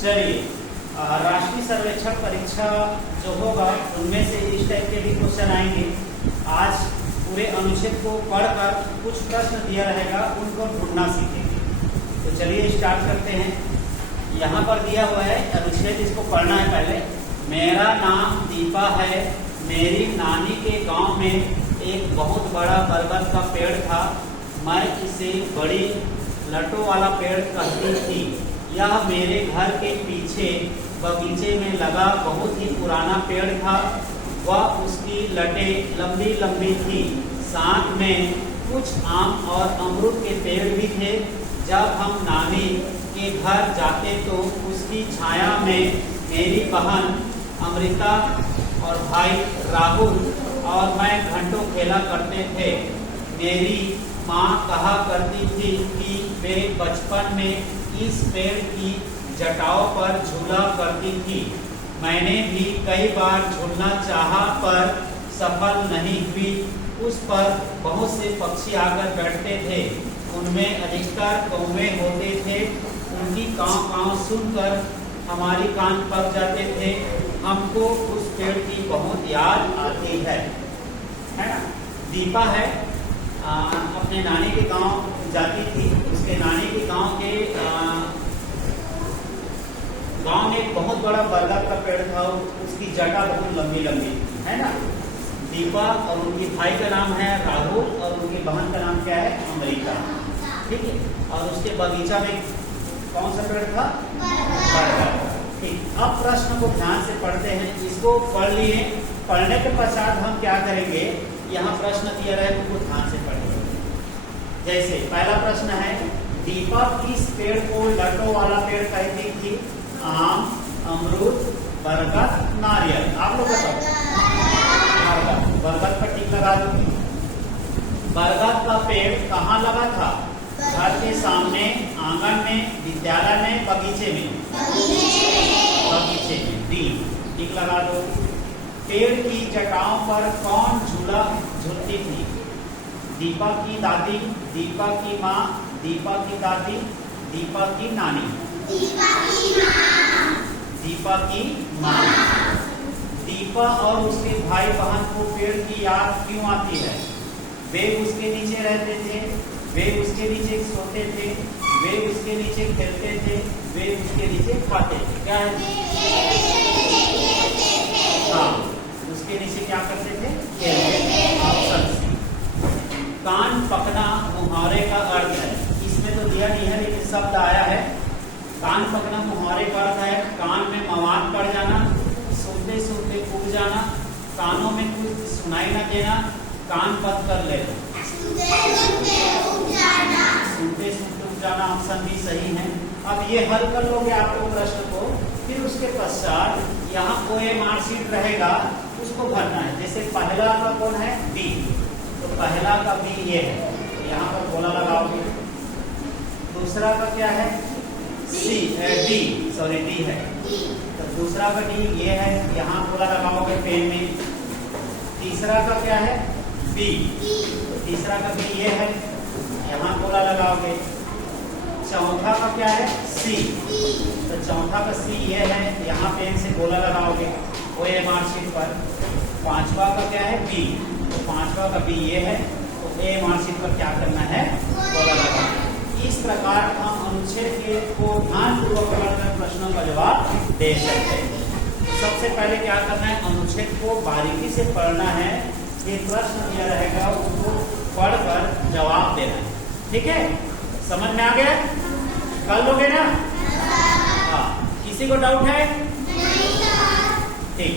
चलिए, राष्ट्रीय सर्वेक्षण परीक्षा जो होगा उनमें से इस टाइप के भी क्वेश्चन आएंगे। आज पूरे अनुच्छेद को पढ़कर कुछ प्रश्न दिया रहेगा, उनको ढूंढना सीखेंगे। तो चलिए स्टार्ट करते हैं। यहाँ पर दिया हुआ है अनुच्छेद, इसको पढ़ना है पहले। मेरा नाम दीपा है, मेरी नानी के गांव में एक बहुत बड़ा बरगद का पेड़ था। मैं इसे बड़ी लटों वाला पेड़ कहती थी। यह मेरे घर के पीछे बगीचे में लगा बहुत ही पुराना पेड़ था। वह उसकी लटें लंबी लंबी थी। साथ में कुछ आम और अमरूद के पेड़ भी थे। जब हम नानी के घर जाते तो उसकी छाया में मेरी बहन अमृता और भाई राहुल और मैं घंटों खेला करते थे। मेरी माँ कहा करती थी कि वे बचपन में इस पेड़ की जटाओं पर झूला करती थी। मैंने भी कई बार झूलना चाहा पर सफल नहीं हुई। उस पर बहुत से पक्षी आकर बैठते थे। उनमें अधिकतर कौवे होते थे। उनकी काँव काँव सुनकर हमारी कान पक जाते थे। हमको उस पेड़ की बहुत याद आती है ना। दीपा है, अपने नानी के गांव जाती थी। उसके नानी के गांव में एक बहुत बड़ा बरगद का पेड़ था। उसकी जटा बहुत लंबी लंबी थी, है ना। दीपा और उनके भाई का नाम है राहुल और उनकी बहन का नाम क्या है, अमृता। ठीक है। और उसके बगीचा में कौन सा पेड़ था, बरगद। ठीक। अब प्रश्न को ध्यान से पढ़ते हैं। इसको पढ़ लिए, पढ़ने के पश्चात हम क्या करेंगे, यहाँ प्रश्न दिया रहे तो ध्यान से पढ़ेंगे। जैसे पहला प्रश्न है, दीपा किस पेड़ को लटों वाला पेड़ कहती थी? आम, अमरूद, बरगद, नारियल। आप लोग बताओ। बरगद पर टिक लगा दो। बरगद का पेड़ कहाँ लगा था? घर के सामने, आंगन में, विद्यालय में, बगीचे में? बगीचे में। डी टिक लगा दो। पेड़ की जटाओं पर कौन झूला झूलती थी? दीपा की दादी, दीपा की माँ, दीपा की दादी, दीपा की नानी? दीपा की माँ। दीपा और उसके भाई बहन को पेड़ की याद क्यों आती है? वे उसके नीचे रहते थे, वे उसके नीचे सोते थे, वे उसके नीचे खेलते थे, वे उसके नीचे खाते थे। क्या है? हाँ, उसके नीचे क्या करते थे? खेलते थे। Option C. कान पकना मुहावरे का अर्थ है। इसमें तो दिया नहीं है लेकिन शब्द आया है। कान पकना मुहावरे का अर्थ है कान में मवाद पड़ जाना, सुनते सुनते उग जाना, कानों में कुछ सुनाई न देना, कान बंद कर लेना। सुनते सुनते उग जाना ऑप्शन भी सही है। अब ये हल कर लोगे आप लोग प्रश्न को, फिर उसके पश्चात यहाँ कोई मार्कशीट रहेगा उसको भरना है। जैसे पहला का कौन है? बी। तो पहला का बी ये है, यहाँ पर गोला लगाओगे। दूसरा का क्या है? सी डी, सॉरी डी है। तो दूसरा का डी ये है, यहाँ गोला लगाओगे पेन में। तीसरा का क्या है? बी। तो तीसरा का बी ये है, यहाँ गोला लगाओगे। चौथा का क्या है? सी। तो चौथा का सी ये है, यहाँ पेन से गोला लगाओगे वो ये मार्कशीट पर। पांचवा का क्या है? बी। तो पांचवा का बी ये है, तो ए मार्कशीट पर क्या करना है? गोला लगाना। इस प्रकार हम अनुच्छेद के को ध्यानपूर्वक पढ़कर प्रश्नों का जवाब दे सकते हैं। सबसे पहले क्या करना है, अनुच्छेद को बारीकी से पढ़ना है। ये प्रश्न दिया रहेगा उसको पढ़कर जवाब देना है। ठीक है, समझ में आ गया? कर लोगे ना? हाँ। किसी को डाउट है? ठीक।